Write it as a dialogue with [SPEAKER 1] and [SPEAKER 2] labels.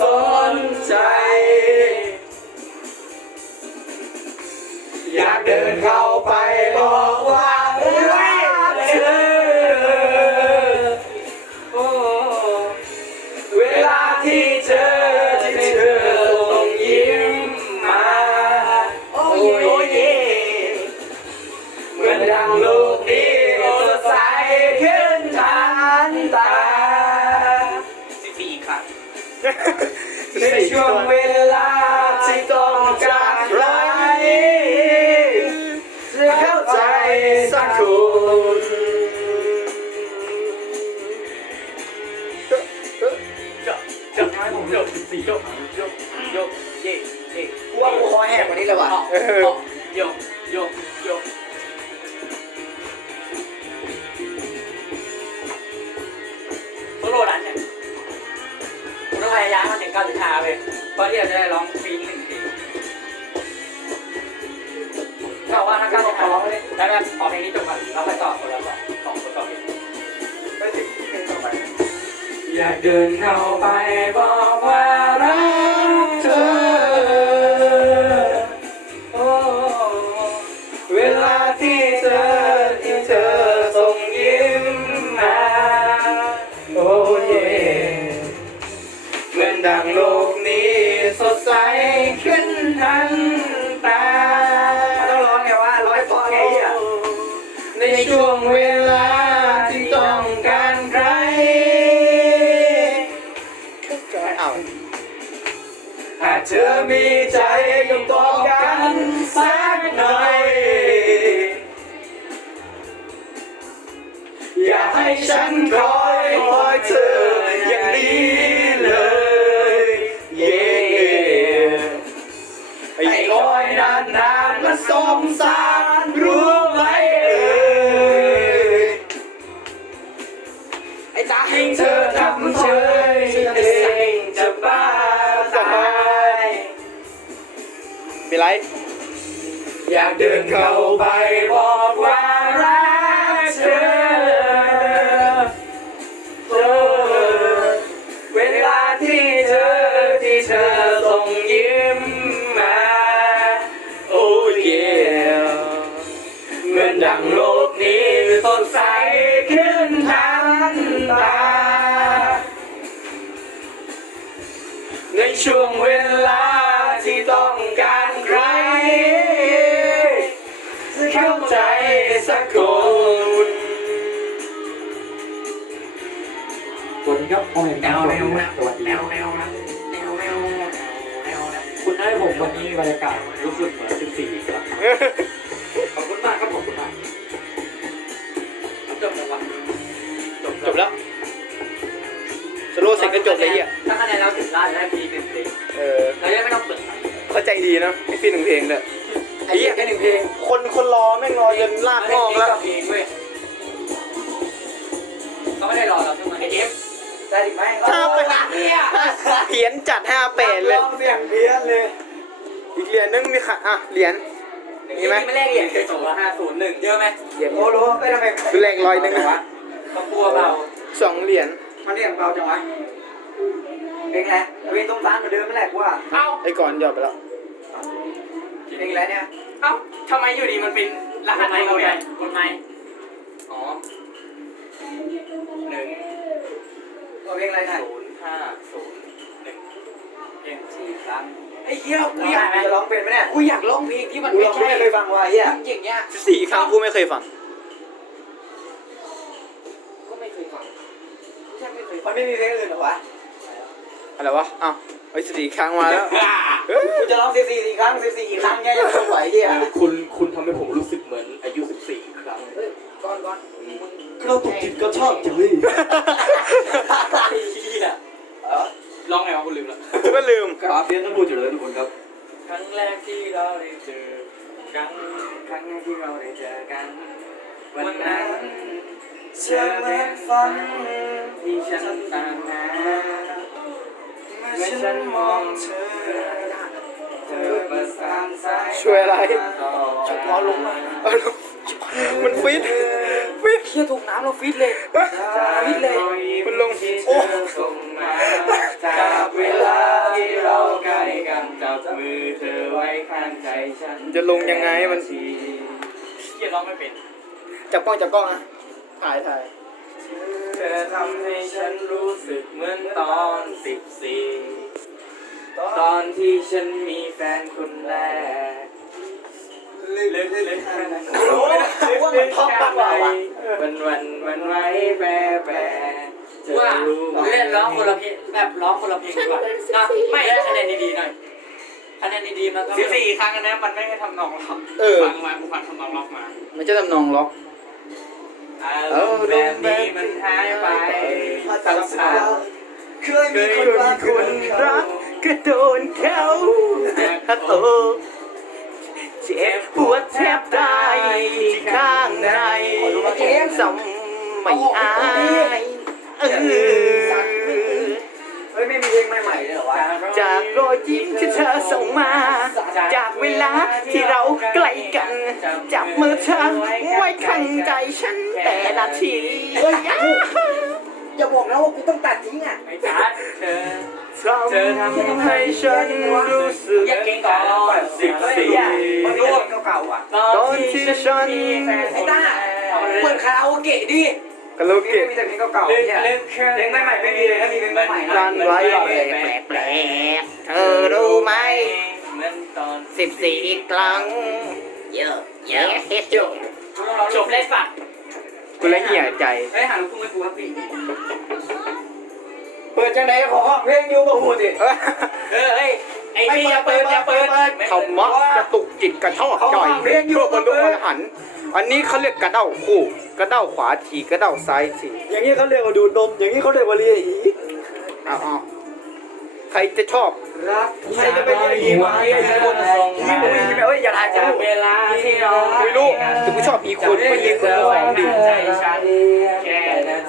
[SPEAKER 1] สนใจ อยากเดินเข้า ในช่วงเวลาที่ต้องการใครจ ก้า
[SPEAKER 2] สิบห้าเลยเพราะที่เราจะได้ร้องฟรีหนึ่งทีก็ว่าถ้าเก้าสิบห้าร้องเลยแล้วแบบขอเพลงนี้จบก่อนแล้วค่อยต่อคนละสองสองคนต่อเพลง
[SPEAKER 3] ไปถึงเพลงต่อไป
[SPEAKER 1] อยากเดินเข้าไปบอก ช่วงเวลาที่ต้องการใคร
[SPEAKER 3] เอา
[SPEAKER 1] หากเธอมีใจก็บอกกันสักหน่อย อย่าให้ฉันคอยคอยเธออย่างนี้เลย เย้ไอ้คอยนานๆมันสมสารรู้ีไรอยากเดินเข้าไปบอกว่ารักเธอเธอเวลาที่เธอที่เธอส่งยิ้มมาโอ้เย่เหมือนดังโลกนี้สดใสขึ้นทันตา ในช่วงเวลา คน
[SPEAKER 4] สวัสดีครับพ่อแม่
[SPEAKER 2] แนวแนวนะ
[SPEAKER 4] สวัสดี
[SPEAKER 2] แนวแนวนะแนวแนวแนวแนวนะ
[SPEAKER 4] คุณให้ผมวันนี้บรรยากาศรู้สึกเหมือน14อีกครับ
[SPEAKER 2] ขอบคุณมากครับขอบคุณมากจบแล้ววะจบ
[SPEAKER 3] จบแล้วสโลว์เสร็จก็จบเลยเหี้ย
[SPEAKER 2] ถ้าคะแนนเราถึงล้านได้ฟรีหนึ่งเพลง
[SPEAKER 3] เออ
[SPEAKER 2] เราจะไม่ต้องเปิด
[SPEAKER 3] เข้าใจดีนะไม่ฟีหนึ่งเพลงเลย
[SPEAKER 2] ไอ้เหี้ยแค่หนึ่งเพลง
[SPEAKER 3] คนคนรอแม่งรอจนลากงอกแล้ว
[SPEAKER 2] เพลงเว้ยเขาไม่ได้รอเราเพิ่งมาไอ้เจฟได้ดิไหม
[SPEAKER 3] ห้าแปดเพี้ยนจัดห้าแปดเลย
[SPEAKER 1] เสียงเพี้ยนเลย
[SPEAKER 3] อีกเหรียญนึงมีค่ะอะเหรียญมีไหม
[SPEAKER 2] ไม่แลกเหรียญเคยส่งมาห้าศูนย์หนึ่งเยอะไหม
[SPEAKER 3] เหรียญ
[SPEAKER 1] โอ้รู้ไม่ทำไม
[SPEAKER 3] คือแรงร้อยหนึงนะ
[SPEAKER 2] ต้องกลัวเปล่า
[SPEAKER 3] สองเหรียญ
[SPEAKER 1] มันเรียกเบาจังวะเพลงอะไรเพลงตรงตามเหมือนเดิมไม่แหละกูว่า
[SPEAKER 2] เอ้า
[SPEAKER 3] ไอ้ก่อนหยอดไปแล้ว
[SPEAKER 1] เพลงอะไรเนี่ย
[SPEAKER 2] เอ้า ทำไมอยู่ดีมันเป็นรหัสอะไรกันเนี่ยกดไหมอ๋อหนึ่ง
[SPEAKER 1] เอาเพลงอะไรเนี่ย
[SPEAKER 2] ศูนย์ห้าศูนย์หนึ่งเพียงสี่ครั้ง
[SPEAKER 1] ไอ้เหี้ยกูอยากจะร้องเป็นไหมเนี่ย
[SPEAKER 2] กูอยากร้องเพลงที่มัน
[SPEAKER 1] กู
[SPEAKER 2] ไม่
[SPEAKER 1] ร้อง
[SPEAKER 2] ใช่
[SPEAKER 1] ไม่เคยฟังว่ะไอ้เหี้ย
[SPEAKER 2] อย่างเงี้ย
[SPEAKER 3] สี่ครั้งกูไม่เคยฟัง
[SPEAKER 2] ก็ไม่เคยฟังแค่ไม่เคย
[SPEAKER 1] มันไม่มีเพลงอื่นเหรอวะ
[SPEAKER 3] อะไรวะอ้าวไอ้สี่ครั้งมาแล้วเอ้ย
[SPEAKER 1] กูจะร้องสิบสี่ครั้งสิบสี่ครั้งไงยังไม่ไหวไอ้เหี้ย
[SPEAKER 4] คุณคุณทำให้ผมรู้สึกเหมือนอายุ 14ครั้ง
[SPEAKER 2] เฮ้ยก่อนก่อนมึง
[SPEAKER 4] เราตกจิตก็ชอบจังเลย
[SPEAKER 2] ไอ้เหี้ยร้องไงวะกูลืมละ
[SPEAKER 3] กูก็ลืม
[SPEAKER 4] กราฟเฟียนต้องพูดอยู่เลยทุกคนครับ
[SPEAKER 2] ครั้งแรกที่เราได้เจอกันครั้งแรกที่เราได้เจอกัน วันนั้น
[SPEAKER 1] เชื่อเหมือนฝัน
[SPEAKER 2] ที่ฉันตามหา
[SPEAKER 1] ฉันมองเธอ
[SPEAKER 2] เธอประสานสาย
[SPEAKER 3] ช่วยอะไร
[SPEAKER 2] ชก
[SPEAKER 3] ล้อลงมาเออมันฟิตฟิต
[SPEAKER 2] เคียถูกน้ำเราฟิตเลยฟิตเลย
[SPEAKER 3] มันลง
[SPEAKER 2] โอ้จากเวลาที่เราใก
[SPEAKER 1] ล้กันจับมือ
[SPEAKER 2] เธอไว้ข้า
[SPEAKER 3] งใจฉันจะลงยังไงมัน
[SPEAKER 2] เกียร้องไม่เป็น
[SPEAKER 3] จับกล้องจับกล้องอะถ่ายถ่าย
[SPEAKER 1] อทำให้ฉันรู้สึกเหมือนตอนสิบสี่ตอนที่ฉันมีแฟนคนแรกลึกลึกลึกข้างใน
[SPEAKER 2] ว่ามันท็อปมากกว่าว่ะ
[SPEAKER 1] วันวันวันไว้แปรแปรจะ
[SPEAKER 2] ว่า
[SPEAKER 1] รู้ไหม
[SPEAKER 2] เล่นร้องคนละเพลงแบบร้องคนละเพลงดีกว่านะไม่ได้คะแนนดีๆหน่อยคะแนนดีๆมันก็
[SPEAKER 1] สิบสี่ครั้งนะมันไม่ให้ทำนองหรอก
[SPEAKER 3] เออ
[SPEAKER 1] ฟังมากูฟังทำนองล็อกมา
[SPEAKER 3] มันจะทำนองล็อก
[SPEAKER 1] อารมณ์แบบนี้มันหายไปตั้งสาม
[SPEAKER 2] เคยมีคนรัก
[SPEAKER 3] คนรักก็โดนเขาฮัตโตเจ็บปวดแทบตายที่ข้างในสมไม่อายเออ
[SPEAKER 2] เฮ้ยไม่มีเพ ลงใหม่ๆเลยเหรอวะ
[SPEAKER 3] จากรอยยิ้มที่เธอส่งมา จากเวลาที่เราใกล้กัน จับมือเธอไว้ข้างใจฉันแต่ละที
[SPEAKER 2] เฮ้ยอย่าบอกนะว่ากูต้องตัดทิ้งอะ
[SPEAKER 1] ไม่จัดเธอ
[SPEAKER 3] ทำให้ฉันรู้สึก
[SPEAKER 2] อยากเก่งก่อน
[SPEAKER 1] สิบสี่
[SPEAKER 2] มันรู้เก่าๆอะ
[SPEAKER 3] ตอนที่ฉัน
[SPEAKER 2] ไอ้ต้าเปิดคาราโอเกะดิ
[SPEAKER 3] กะโลเกะ
[SPEAKER 2] มีแต่เพลงเก่าๆเนี่ยเพลงใหม่ๆไม่มีเลยถ้ามีเพลงใหม่ๆ
[SPEAKER 3] รั
[SPEAKER 2] นะ
[SPEAKER 3] นไว้แปลกแปลกเธอรู้ไหม
[SPEAKER 1] เหมือนตอน
[SPEAKER 3] สิบสี่ครั้งเยอะเยอะเยอะ
[SPEAKER 2] จบเลยสัตว์
[SPEAKER 3] กูละเหี่ยใจ
[SPEAKER 2] เฮ้ยหาลูกทุ่งให้กูครับพี่
[SPEAKER 1] เปิดจังไหนขอเพลงยูบะหูดิ
[SPEAKER 2] เออเฮ้ยไอ้พี่อย่าเปิดอย่าเปิด
[SPEAKER 3] ธรรมะกระตุกจิตกระชอกใจเพื่อบรรลุอรหันต์ อันนี้เขาเรียกกระเด้าคู่ กระเด้าขวาทีกระเด้าซ้ายที
[SPEAKER 1] อย่างนี้เขาเรียกว่าดูดนมอย่างนี้เขาเรียกว่าเลียอี
[SPEAKER 3] เอาเอาใครจะชอบ
[SPEAKER 1] รักใครจะไปเลียอีมาเลียอีคนส่ง
[SPEAKER 2] พี่มึงพี่เอ้ยอย่าถ่าย
[SPEAKER 1] จา
[SPEAKER 2] กู
[SPEAKER 1] กเวลาที่เรา
[SPEAKER 3] ไม่รู้แต่กูชอบอีคนไม่ยิงคนของดี
[SPEAKER 1] ใจฉันแ